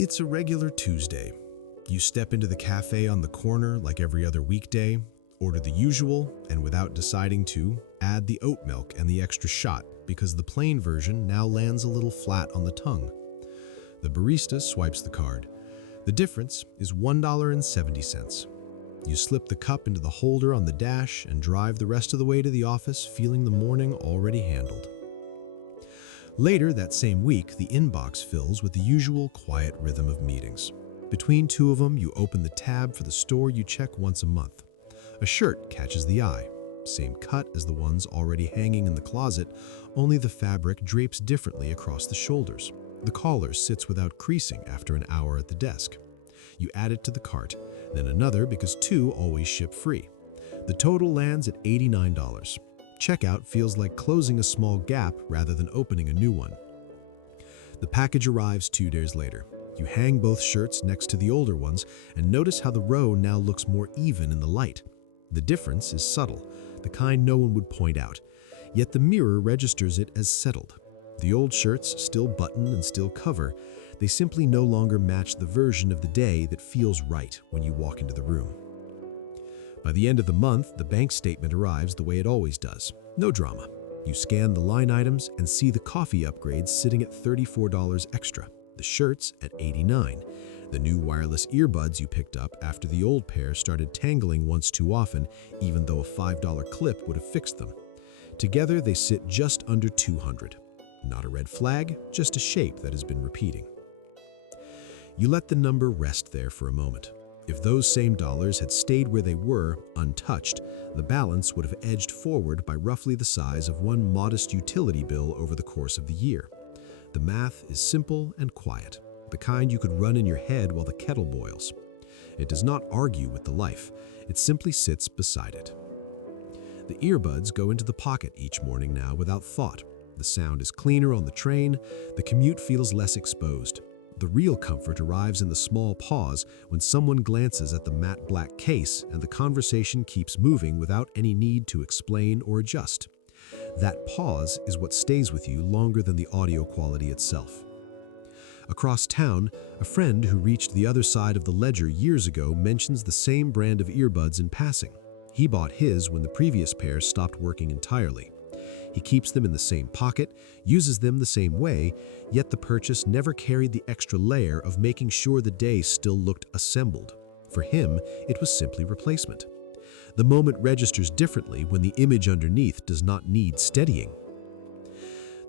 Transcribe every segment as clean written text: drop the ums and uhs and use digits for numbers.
It's a regular Tuesday. You step into the cafe on the corner like every other weekday, order the usual, and without deciding to, add the oat milk and the extra shot because the plain version now lands a little flat on the tongue. The barista swipes the card. The difference is $1.70. You slip the cup into the holder on the dash and drive the rest of the way to the office feeling the morning already handled. Later that same week, the inbox fills with the usual quiet rhythm of meetings. Between two of them, you open the tab for the store you check once a month. A shirt catches the eye. Same cut as the ones already hanging in the closet, only the fabric drapes differently across the shoulders. The collar sits without creasing after an hour at the desk. You add it to the cart, then another because two always ship free. The total lands at $89. Checkout feels like closing a small gap rather than opening a new one. The package arrives 2 days later. You hang both shirts next to the older ones and notice how the row now looks more even in the light. The difference is subtle, the kind no one would point out, yet the mirror registers it as settled. The old shirts still button and still cover. They simply no longer match the version of the day that feels right when you walk into the room. By the end of the month, the bank statement arrives the way it always does. No drama. You scan the line items and see the coffee upgrades sitting at $34 extra, the shirts at $89, the new wireless earbuds you picked up after the old pair started tangling once too often, even though a $5 clip would have fixed them. Together, they sit just under $200. Not a red flag, just a shape that has been repeating. You let the number rest there for a moment. If those same dollars had stayed where they were, untouched, the balance would have edged forward by roughly the size of one modest utility bill over the course of the year. The math is simple and quiet, the kind you could run in your head while the kettle boils. It does not argue with the life, it simply sits beside it. The earbuds go into the pocket each morning now without thought. The sound is cleaner on the train, the commute feels less exposed. The real comfort arrives in the small pause when someone glances at the matte black case and the conversation keeps moving without any need to explain or adjust. That pause is what stays with you longer than the audio quality itself. Across town, a friend who reached the other side of the ledger years ago mentions the same brand of earbuds in passing. He bought his when the previous pair stopped working entirely. He keeps them in the same pocket, uses them the same way, yet the purchase never carried the extra layer of making sure the day still looked assembled. For him, it was simply replacement. The moment registers differently when the image underneath does not need steadying.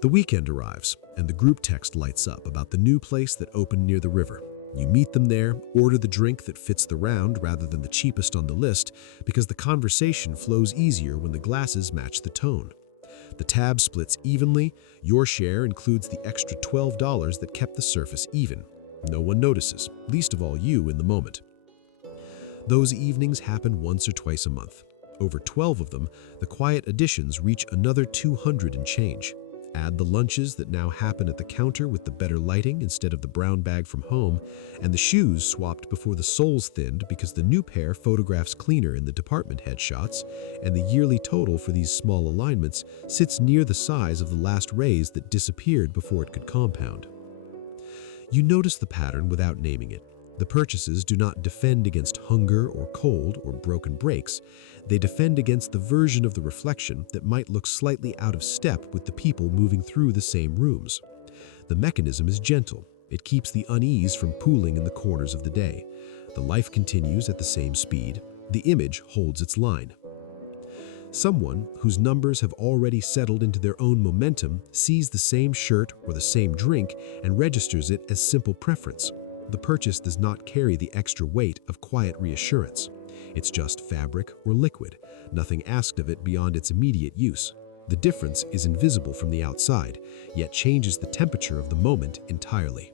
The weekend arrives, and the group text lights up about the new place that opened near the river. You meet them there, order the drink that fits the round rather than the cheapest on the list, because the conversation flows easier when the glasses match the tone. The tab splits evenly, your share includes the extra $12 that kept the surface even. No one notices, least of all you in the moment. Those evenings happen once or twice a month. Over 12 of them, the quiet additions reach another 200 and change. Add the lunches that now happen at the counter with the better lighting instead of the brown bag from home, and the shoes swapped before the soles thinned because the new pair photographs cleaner in the department headshots, and the yearly total for these small alignments sits near the size of the last raise that disappeared before it could compound. You notice the pattern without naming it. The purchases do not defend against hunger or cold or broken brakes. They defend against the version of the reflection that might look slightly out of step with the people moving through the same rooms. The mechanism is gentle. It keeps the unease from pooling in the corners of the day. The life continues at the same speed. The image holds its line. Someone whose numbers have already settled into their own momentum sees the same shirt or the same drink and registers it as simple preference. The purchase does not carry the extra weight of quiet reassurance. It's just fabric or liquid, nothing asked of it beyond its immediate use. The difference is invisible from the outside, yet changes the temperature of the moment entirely.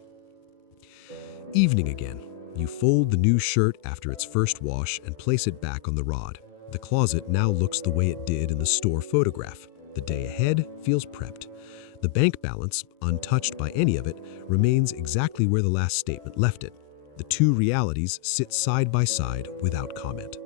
Evening again. You fold the new shirt after its first wash and place it back on the rod. The closet now looks the way it did in the store photograph. The day ahead feels prepped. The bank balance, untouched by any of it, remains exactly where the last statement left it. The two realities sit side by side without comment.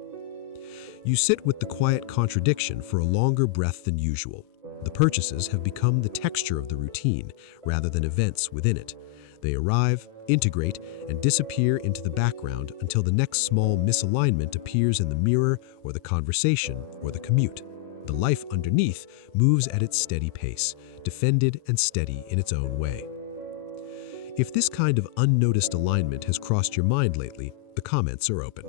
You sit with the quiet contradiction for a longer breath than usual. The purchases have become the texture of the routine rather than events within it. They arrive, integrate, and disappear into the background until the next small misalignment appears in the mirror or the conversation or the commute. The life underneath moves at its steady pace, defended and steady in its own way. If this kind of unnoticed alignment has crossed your mind lately, the comments are open.